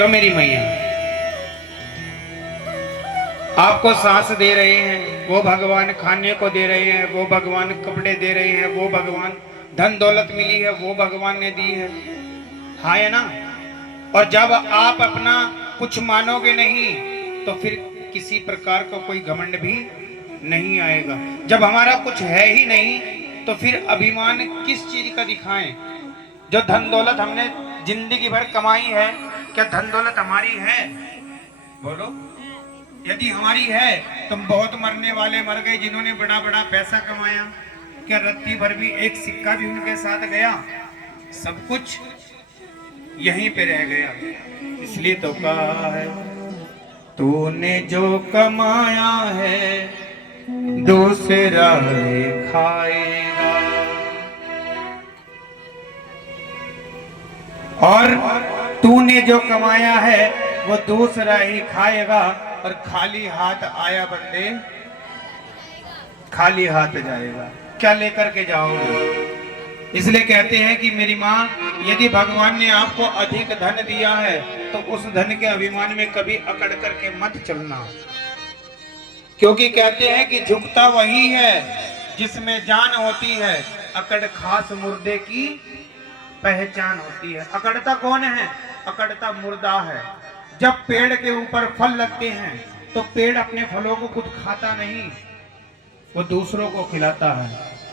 क्यों मेरी मैया? आपको सांस दे रहे हैं वो भगवान, खाने को दे रहे हैं वो भगवान, कपड़े दे रहे हैं वो भगवान, धन दौलत मिली है वो भगवान ने दी है। हाँ है ना? और जब आप अपना कुछ मानोगे नहीं तो फिर किसी प्रकार का कोई घमंड भी नहीं आएगा। जब हमारा कुछ है ही नहीं तो फिर अभिमान किस चीज का दिखाएं? जो धन दौलत हमने जिंदगी भर कमाई है, क्या धन दौलत हमारी है? बोलो। यदि हमारी है तो बहुत मरने वाले मर गए जिन्होंने बड़ा बड़ा पैसा कमाया। क्या रत्ती भर भी एक सिक्का भी उनके साथ गया? सब कुछ यहीं पे रह गया। इसलिए तो कहा है, तूने जो कमाया है दूसरा खाएगा। और तूने जो कमाया है वो दूसरा ही खाएगा। और खाली हाथ आया बंदे खाली हाथ जाएगा। क्या लेकर के जाओगे? इसलिए कहते हैं कि मेरी माँ, यदि भगवान ने आपको अधिक धन दिया है तो उस धन के अभिमान में कभी अकड़ करके मत चलना। क्योंकि कहते हैं कि झुकता वही है जिसमें जान होती है, अकड़ खास मुर्दे की पहचान होती है। अकड़ता कौन है? अकड़ता मुर्दा है। जब पेड़ के ऊपर फल लगते हैं तो पेड़ अपने फलों को खुद खाता नहीं, वो दूसरों को खिलाता है।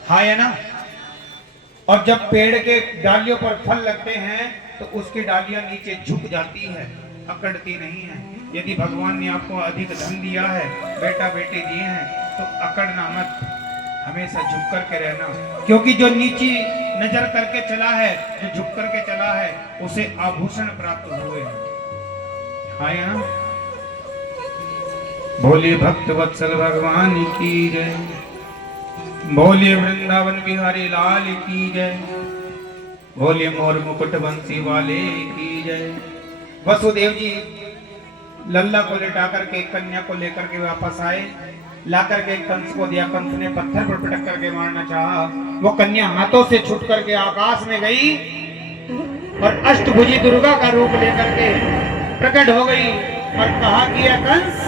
हाँ है ना? और जब पेड़ के डालियों पर फल लगते हैं तो उसकी डालियां नीचे झुक जाती है, अकड़ती नहीं है। यदि भगवान ने आपको अधिक धन दिया है, बेटा बेटे दिए हैं, तो अकड़ना मत, हमेशा झुक करके रहना। क्योंकि जो नीची नजर करके चला है, जो झुक करके चला है, उसे आभूषण प्राप्त हुए हैं। हाँ या ना? बोले भक्त वत्सल भगवान की जय, बोले वृंदावन बिहारी लाल की जय, बोले मोर मुकुट बंसी वाले की जय। वसुदेव जी लल्ला को लेटा करके कन्या को लेकर के वापस आए, ला करके कंस को दिया। कंस ने पत्थर पर पटक करके मारना चाहा, वो कन्या हाथों से छूट करके आकाश में गई और अष्टभुजी दुर्गा का रूप लेकर के प्रकट हो गई और कहा कि कंस,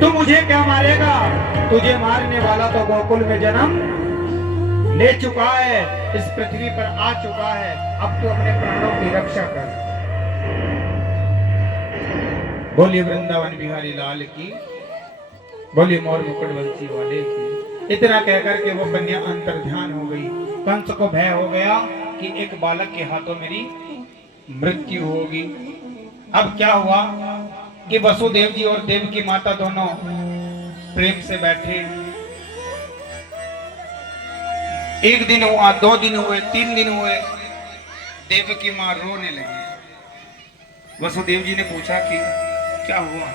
तू मुझे क्या मारेगा? तुझे मारने वाला तो गोकुल में जन्म ले चुका है, इस पृथ्वी पर आ चुका है, अब तू अपने प्राणों की रक्षा कर। बोलिए वृंदावन बिहारी लाल की, बोलिए मोर मुकुट बंसी वाले की। इतना कहकर के वो कन्या अंतर्ध्यान हो गई। कंस को भय हो गया कि एक बालक के हाथों मेरी मृत्यु होगी। अब क्या हुआ कि वसुदेव जी और देवकी माता दोनों प्रेम से बैठे। एक दिन हुआ, 2 दिन हुए, 3 दिन हुए, देवकी मां रोने लगी। वसुदेव जी ने पूछा कि क्या हुआ?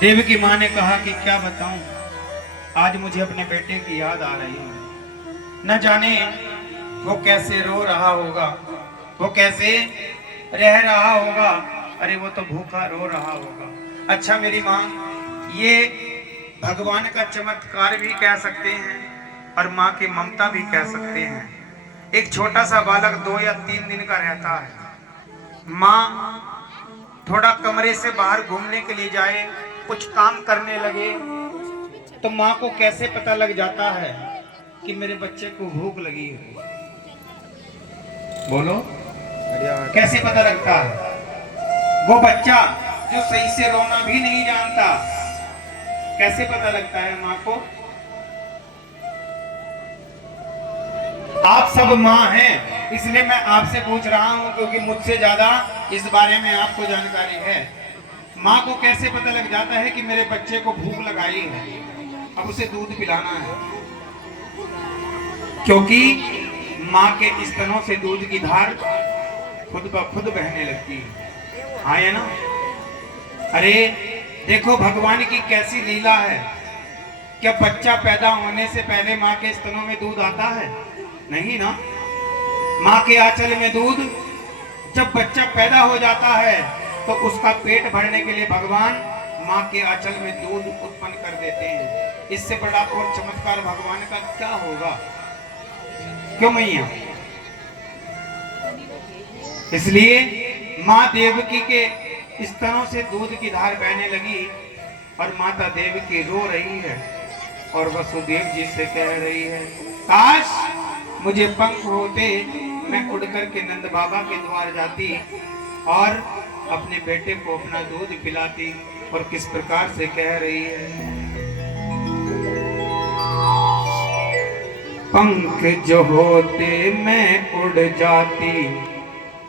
देवकी मां ने कहा कि क्या बताऊं, आज मुझे अपने बेटे की याद आ रही है। न जाने वो कैसे रो रहा होगा, वो कैसे रह रहा होगा। अरे वो तो भूखा रो रहा होगा। अच्छा मेरी माँ, ये भगवान का चमत्कार भी कह सकते हैं और माँ की ममता भी कह सकते हैं। एक छोटा सा बालक 2 या 3 दिन का रहता है, माँ थोड़ा कमरे से बाहर घूमने के लिए जाए, कुछ काम करने लगे, तो माँ को कैसे पता लग जाता है कि मेरे बच्चे को भूख लगी है? बोलो, कैसे पता लगता है? वो बच्चा जो सही से रोना भी नहीं जानता, कैसे पता लगता है माँ को? आप सब माँ हैं, इसलिए मैं आपसे पूछ रहा हूं, क्योंकि मुझसे ज्यादा इस बारे में आपको जानकारी है। माँ को कैसे पता लग जाता है कि मेरे बच्चे को भूख लगाई है, अब उसे दूध पिलाना है? क्योंकि माँ के स्तनों से दूध की धार खुद ब खुद बहने लगती है। हाँ है ना? अरे देखो भगवान की कैसी लीला है। क्या बच्चा पैदा होने से पहले माँ के स्तनों में दूध आता है? नहीं ना। माँ के आंचल में दूध, जब बच्चा पैदा हो जाता है तो उसका पेट भरने के लिए भगवान माँ के आंचल में दूध उत्पन्न कर देते हैं। इससे बड़ा और चमत्कार भगवान का क्या होगा? क्यों मैया? इसलिए माँ देवकी के स्तनों से दूध की धार बहने लगी और माता देवकी रो रही है और वसुदेव जी से कह रही है, काश मुझे पंख होते, मैं उड़ करके नंद बाबा के द्वार जाती और अपने बेटे को अपना दूध पिलाती। और किस प्रकार से कह रही है, पंख जो होते मैं उड़ जाती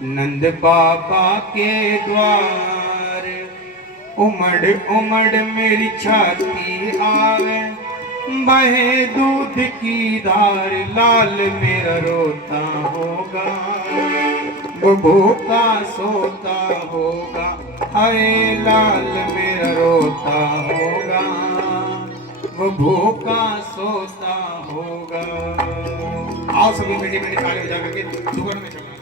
नंद बाबा के द्वार, उमड़ उमड़ मेरी छाती आवे, बहे दूध की धार, लाल मेरा रोता होगा, वो भूखा सोता होगा, हाय लाल मेरा रोता होगा, वो भूखा सोता होगा। आओ सभी बेटे बेटे ताली बजा करके दुकान में चलना।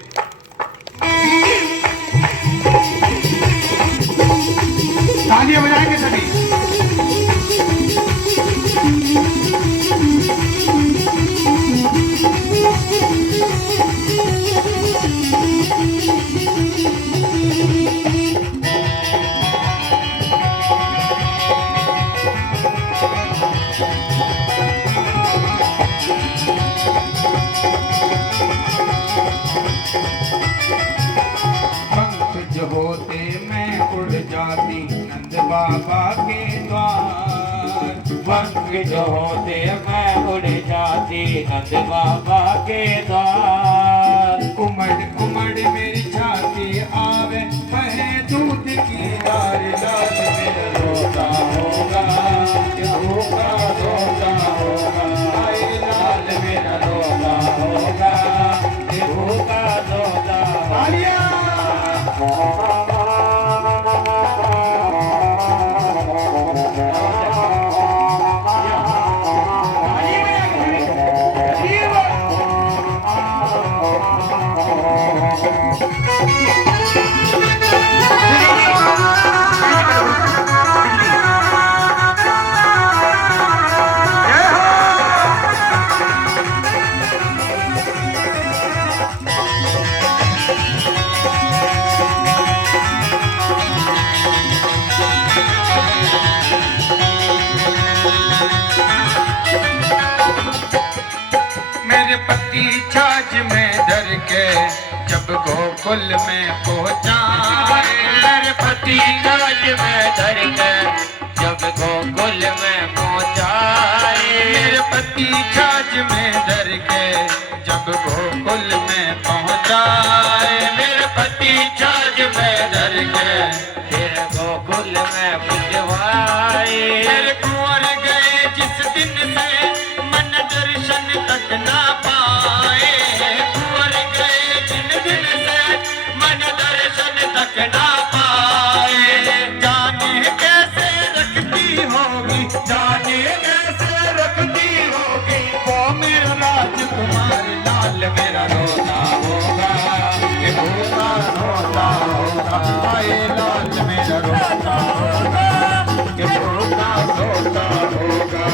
तालियां बजाएंगे सभी। होते मैं उड़ जाती नंद बाबा के द्वार, पंख जो होते मैं उड़ जाती नंद बाबा के द्वार, उमड़ उमड़ मेरी छाती आवे, बहे दूध की धार, लाल मेरा रोता होगा, भूखा रोता होगा, हाय लाल मेरा रोता होगा, भूखा रोता होगा। छाछ में धर के जब गोकुल में पहुंचा, मेरे पति छाछ में धर के जब गोकुल में पहुंचा, मेरे पति छाछ में धर के जब गोकुल में पहुंचा, मेरे पति छाछ में धर के फिर गोकुल में पहुंचवाए, मेरे कुंवर गए जिस दिन से मन दर्शन तक ना पाए, कुंवर गए जिन दिन से मन दर्शन तक ना पाए, जाने कैसे रखती होगी, जाने कैसे रखती होगी, वो मेरा राजकुमार, लाल मेरा रोता होगा, ये भूखा रोता होगा, हाय लाल मेरा रोता होगा, ये भूखा रोता होगा।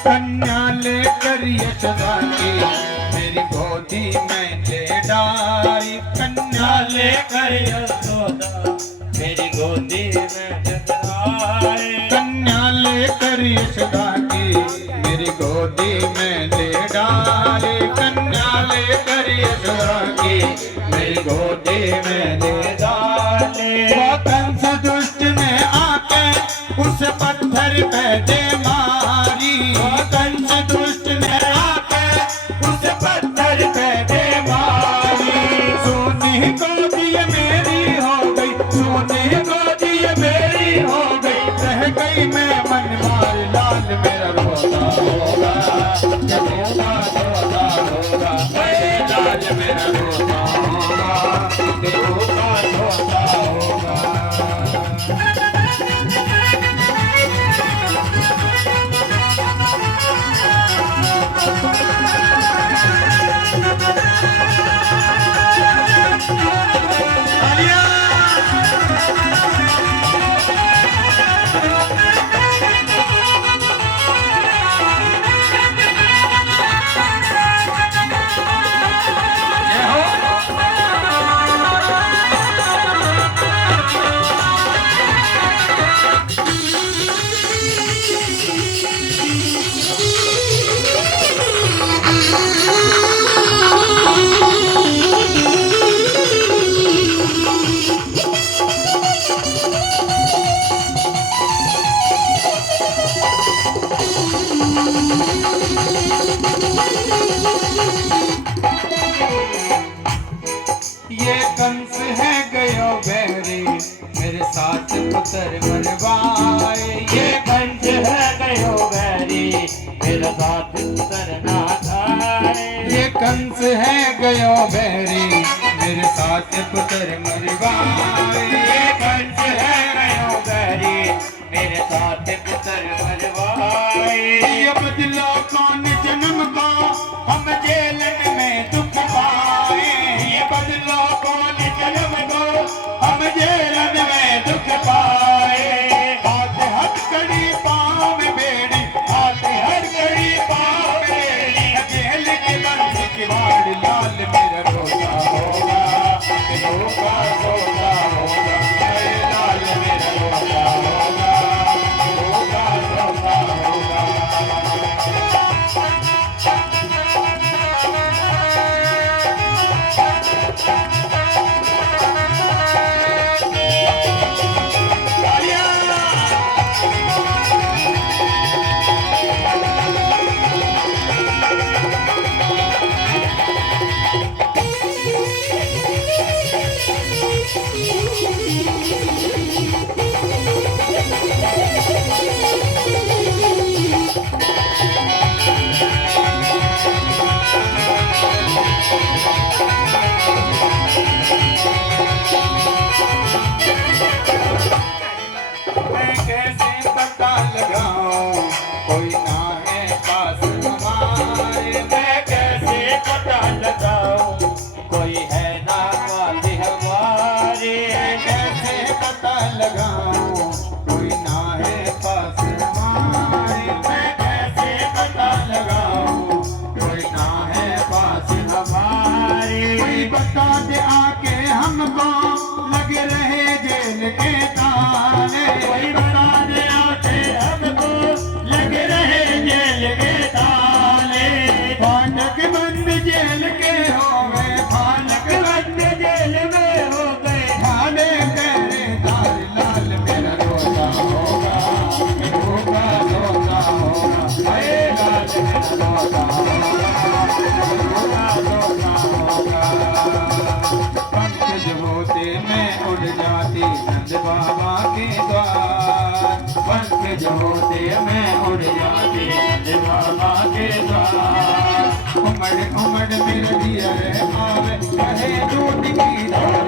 कन्या लेकर यशोदा की मेरी गोदी में ले डाली, कन्या लेकर यशोदा मेरी गोदी में जगाए, कन्या लेकर यशोदा की मेरी गोदी में ले डाली, कन्या लेकर यशोदा की मेरी गोदी में ले डाली। वो कंस दुष्ट ने आके उस पत्थर पे दे मारी, वो कंस दुष्ट ने आके उस पत्थर पे दे मारी, मेरा रोता होगा, रोता रोता होगा। ये कंस है गयो बहरी मेरे साथ पुत्र मरवाए। ये कंस है गयो बैरी, मेरा साथ पुत्र ना खाए। ये कंस है गयो बहरी मेरे साथ पुत्र मरवाए। ये कंस है गयो बैरी, मेरे साथ पुत्र मरवाए। ये बदला कौन जन्म का हम जेल में दुख पाए। ये बदला कौन जन्म को हम जेल में दुख पाए। हाथ हथकड़ी पाँव में बेड़ी, हाथ हथकड़ी पाँव में बेड़ी, जेल के बंद किवाड़ लाल मेरा रोता होगा, रोता रोता होगा। अरे लाल मेरा रोता होगा, रोता रोता होगा। मैं कैसे पता लगाऊं कोई ना है पास हमारे। मैं कैसे पता लगाऊं कोई है ना पास हमारे। कैसे पता लगाऊं कोई ना है पास हमारे। मैं कैसे पता लगाऊं कोई ना है पास हमारे। कोई बता दे आके हमको लगे रहे जेल के ताले। कोई बता दे आके हमको लग रहे जेल के ताले। फाटक बंद जेल के हो गए, फाटक बंद जेल में हो गए। ठाणे तेरे तार लाल मेरा रोता होगा, रोता रोता होगा। अरे लाल मेरा रोता होगा, रोता रोता होगा। पंकज होते मैं उड़ जाती नंद बाबा के द्वार। पंकज होते मैं उड़ जाती नंद बाबा के द्वार। उमड़ उमड़ मेरे दिया आवे कहे दूध की धार।